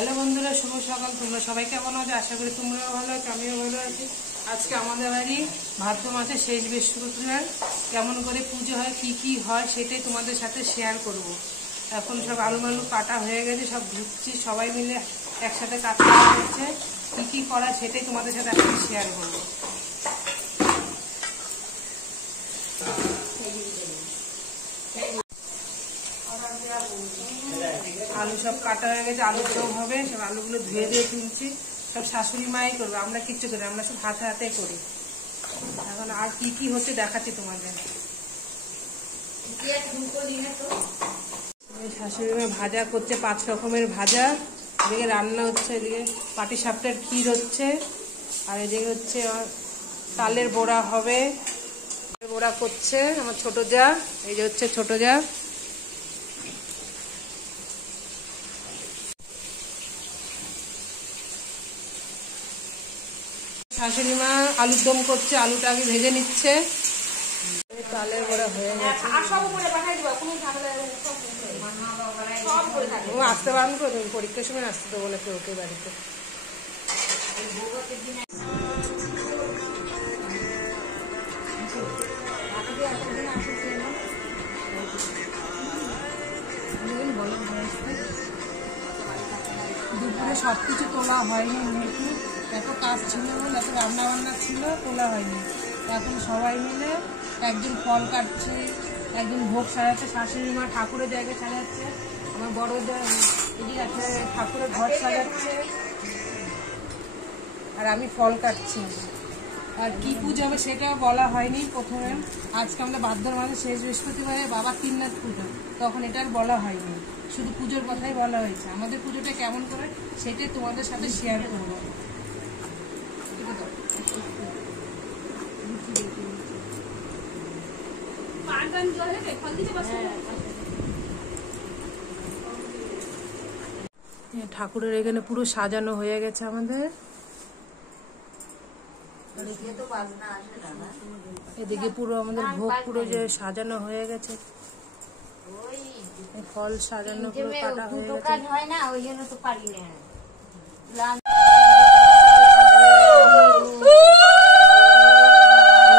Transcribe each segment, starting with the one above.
Hello বন্ধুরা, শুভ সকাল। তোমরা সবাই কেমন আছো? আশা করি তোমরাও ভালো আছো, আমিও ভালো আছি। আজকে আমাদের বাড়ি ভাদ্র মাসের শেষ বৃহস্পতিবার কেমন করে পুজো হয়, কি কি হয় সেটাই তোমাদের সাথে শেয়ার করব। এখন সব আলু কাটা হয়ে গেছে, সব ধুচ্ছি, সবাই মিলে একসাথে কাজ করা হচ্ছে। কি কি করা সেটাই তোমাদের সাথে এখন শেয়ার করবো। আলু সব কাটা হয়ে গেছে, আলু চপ হবে। সব আলুগুলো ধুয়ে দিয়ে তুলছি। সব শাশুড়ি মাই করবে, আমরা কিচ্ছু করি, আমরা সব হাতে হাতে করি। এখন আর কি কি হচ্ছে দেখাচ্ছি তোমাদের। শাশুড়ি মা ভাজা করছে, 5 রকমের ভাজা। এদিকে রান্না হচ্ছে, এদিকে পাটিসাপটার ক্ষীর হচ্ছে, আর এদিকে হচ্ছে তালের বড়া হবে। বড়া করছে আমার ছোট যা, এই যে হচ্ছে ছোট যা। শাশুড়ি মা আলুর দম করছে, আলুটা আগে ভেজে নিচ্ছে। তালের বড়া হয়ে গেছে। ও আসতে পারেন তো, পরীক্ষার সময় আসতে তো বলেছে ওকে বাড়িতে। দুপুরে সবকিছু তোলা হয়নি, যেহেতু এত কাজ ছিল বলে, এত রান্না বান্না ছিল, তোলা হয়নি। এখন সবাই মিলে একজন ফল কাটছে, একজন ভোগ সাজাচ্ছে, শাশুড়ি মা ঠাকুরের জায়গায় সাজাচ্ছে, আমার বড় এদিকে আছে ঠাকুরের ঘর সাজাচ্ছে, আর আমি ফল কাটছি। আর কি পুজো হবে সেটা বলা হয়নি প্রথমে। আজকে আমরা ভাদ্র মাসের শেষ বৃহস্পতিবারে বাবা তিননাথ পুজো, তখন এটা আর বলা হয়নি, শুধু পুজোর কথাই বলা হয়েছে। আমাদের পুজোটা কেমন করে সেটাই তোমাদের সাথে শেয়ার করবো। ঠাকুরের এখানে পুরো সাজানো হয়ে গেছে আমাদের। এদিকে পুরো আমাদের ভোগ পুরো যে সাজানো হয়ে গেছে, ফল সাজানো পুরো কাটা হয়ে গেছে।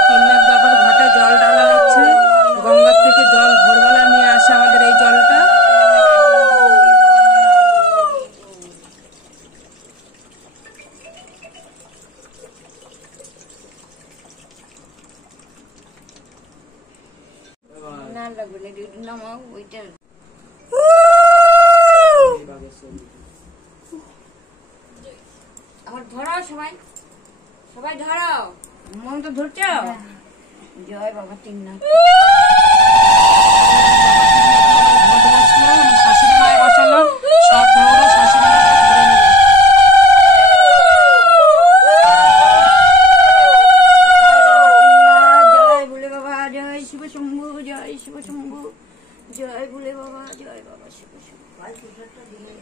তিননাথ বাবার ঘাটে জল ঢালা হচ্ছে, গঙ্গার থেকে জল ভোরবেলা নিয়ে আসে আমাদের এই জলটা। ধরাও সবাই, সবাই ধরাও, মন তো ধরছ। জয় বাবা তিননাথ। শাশুড়ি মায় বসালো, সব ধরো শাশুড়ি মা। জয় বলে বাবা, জয় শিব শম্ভু, জয় শিব শম্ভু, জয় বলে বাবা, জয় বাবা শিব শম্ভু।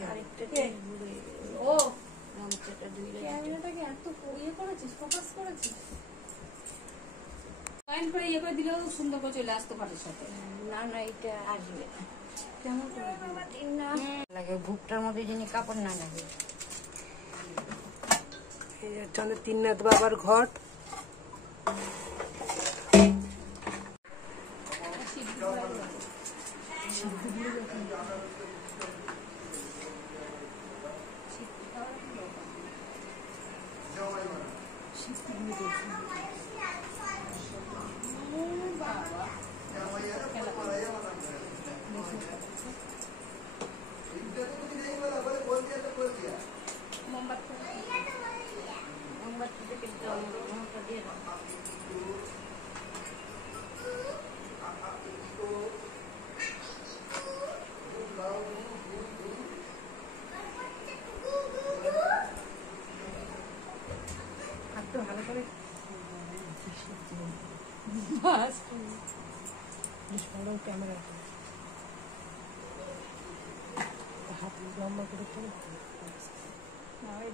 আরেকটা ও ক্যামেরাটাকে এত ইয়ে করেছিস, ফোকাস করেছিস, পয়েন্ট করে ইয়ে করে দিলেও সুন্দর করে চলে আসতো পাটের সাথে। না না, এটা আসবে কেমন লাগে, ভুকটার মধ্যে যিনি কাপড় না লাগে। এই হচ্ছে আমাদের তিননাথ বাবার ঘট। ভালো করে ক্যামেরা হাত লম্বা করে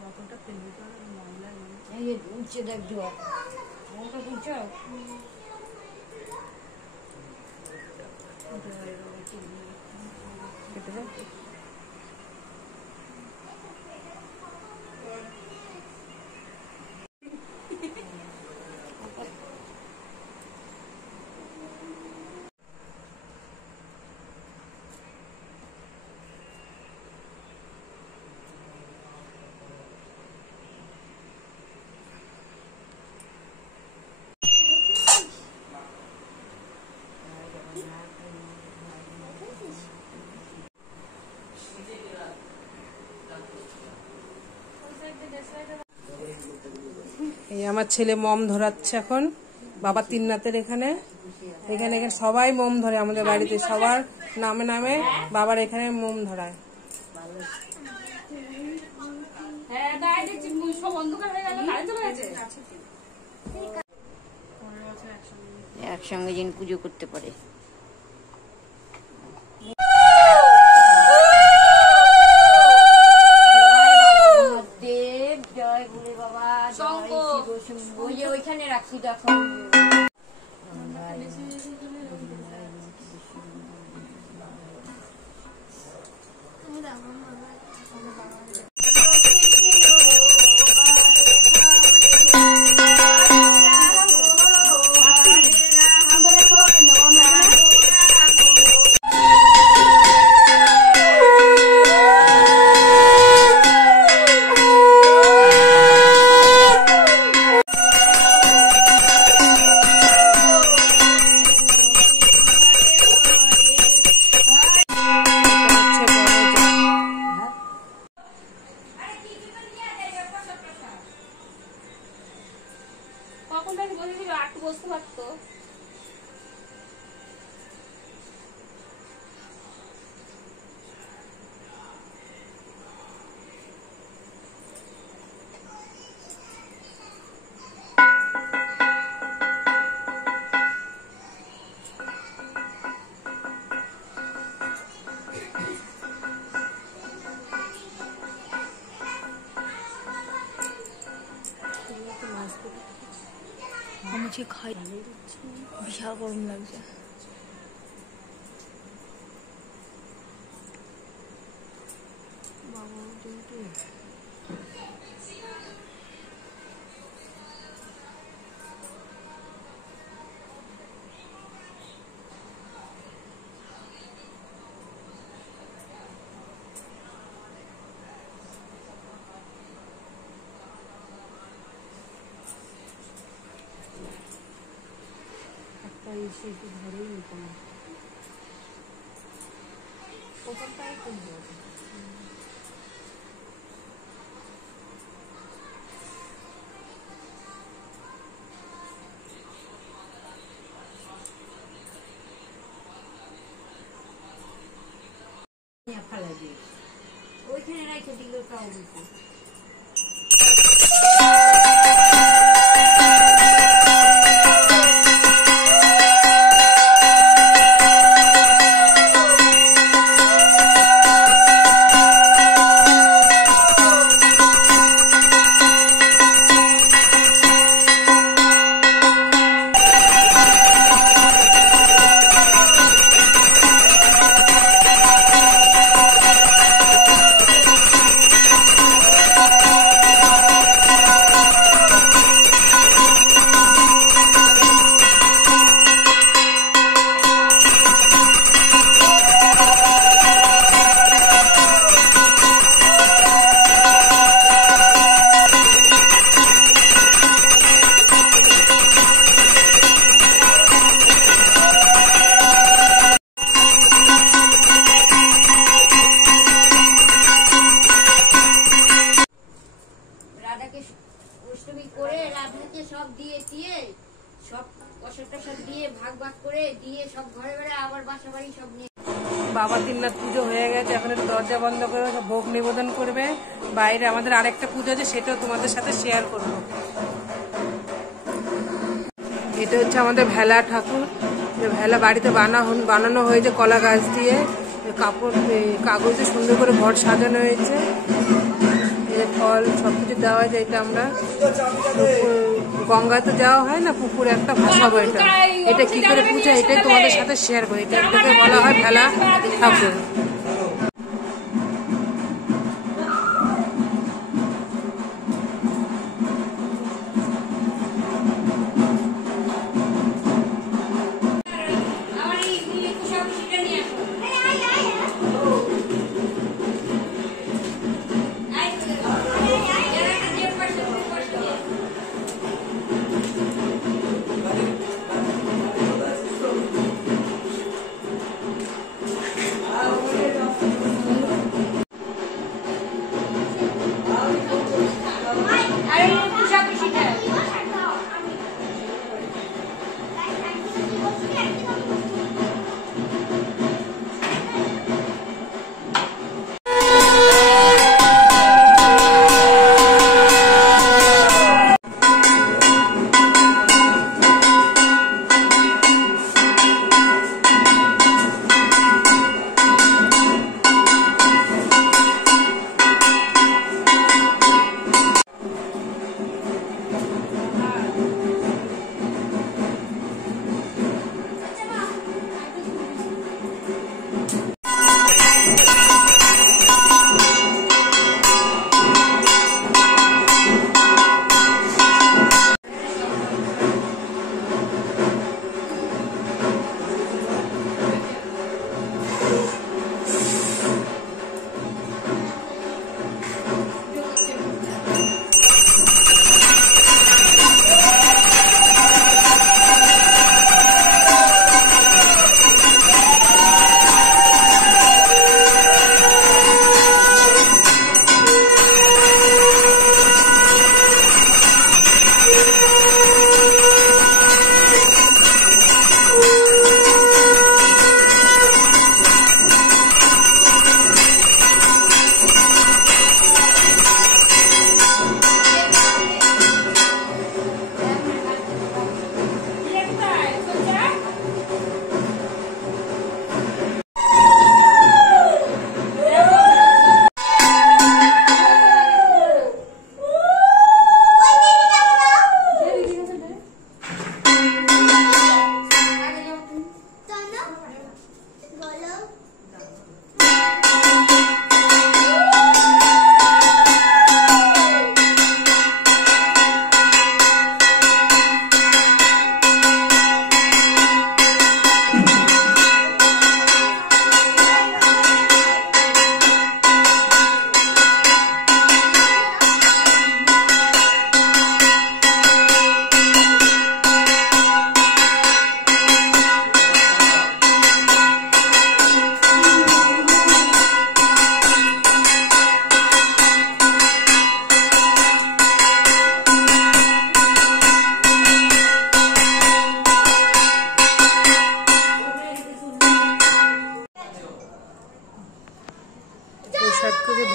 বোতলটা তেল উঠছে দেখ জোয়ার, আমাকে বুঝছো। এই আমার ছেলে মম ধরাচ্ছে এখন বাবা তিননাথের এখানে এখানে এখানে সবাই মোম ধরে আমাদের বাড়িতে সবার নামে নামে বাবার এখানে মোম ধরায়। একসঙ্গে যিনি পুজো করতে পারে। দেব জয় ভোলে বাবা জয় শিব শম্ভু। ওই যে ওইখানে রাখছি দেখো। বসতে পারতো। मुझे खाई বিশাল গরম লাগছে। इसे घरे निकल ओपनटाই করব। ওইখানে রাখে দিল কাউ দিতে। অষ্টমী করে রাধাকে সব দিয়ে দিয়ে সব প্রসাদটা সব দিয়ে ভাগ ভাগ করে দিয়ে সব ঘরে ঘরে আবার বাসা বাড়ি সব নিয়ে। বাবা তিননাথ পুজো হয়ে গেছে, এখন একটু দরজা বন্ধ করে ভোগ নিবেদন করবে। বাইরে আমাদের আরেকটা পুজো আছে, সেটাও তোমাদের সাথে শেয়ার করব। এটা হচ্ছে আমাদের ভেলা ঠাকুর। ভেলা বাড়িতে বানানো হয়েছে কলা গাছ দিয়ে, কাপড় কাগজে সুন্দর করে ঘর সাজানো হয়েছে। ফল সবকিছু দেওয়া হয়েছে। এটা আমরা গঙ্গাতে যাওয়া হয় না, পুকুরে একটা ভাসাবো। এটা কি করে পুজো, এটাই তোমাদের সাথে শেয়ার করি। এটাকে বলা হয় ভেলা ঠাকুর।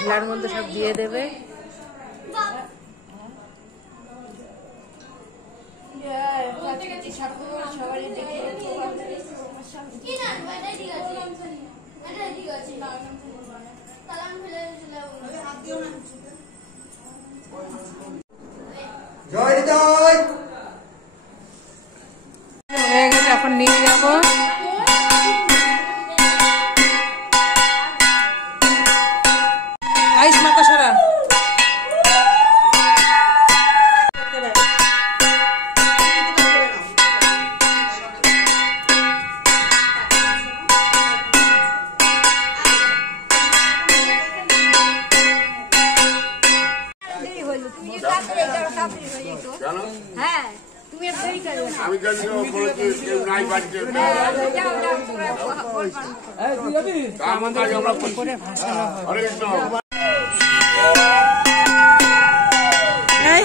ভেলার মধ্যে সব দিয়ে দেবে। জয় জয় হয়ে গেছে, এখন নিয়ে যাবো। আইস মাথা সারা হ্যাঁ তুমি করে ভাসানো হবে।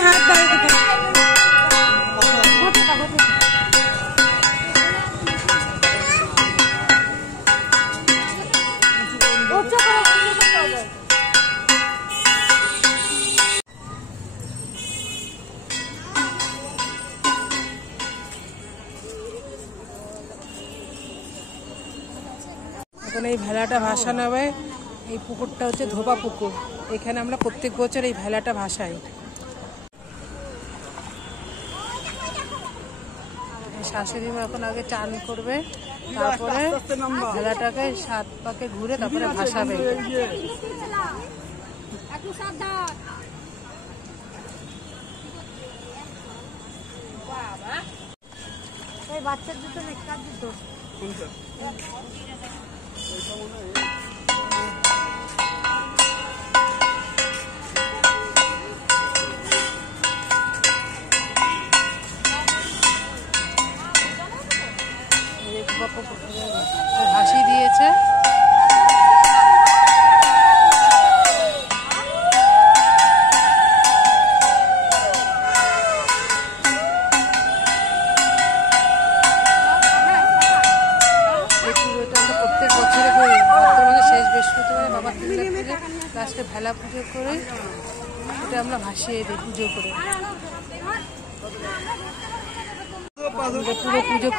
হাত বাড়িতে এখন এই ভেলাটা ভাসানো হবে। এই পুকুরটা হচ্ছে ধোবা পুকুর, এখানে আমরা প্রত্যেক বছর এই ভেলাটা ভাসাই। শাশুড়ি মা এখন আগে চান করবে, তারপরে ভেলাটাকে 7 পাকে ঘুরে তারপরে ভাসাবে। বাচ্চার দুটো নেককার দুটো ভাসি দিয়েছে। আজকে ভেলা পুজো করে এটা আমরা ভাসিয়ে দিই পুজো করে। পুরো পুজো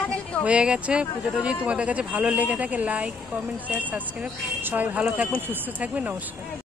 হয়ে গেছে। পুজোটা যদি তোমাদের কাছে ভালো লেগে থাকে লাইক, কমেন্ট, শেয়ার, সাবস্ক্রাইব। সবাই ভালো থাকবেন, সুস্থ থাকবেন। নমস্কার।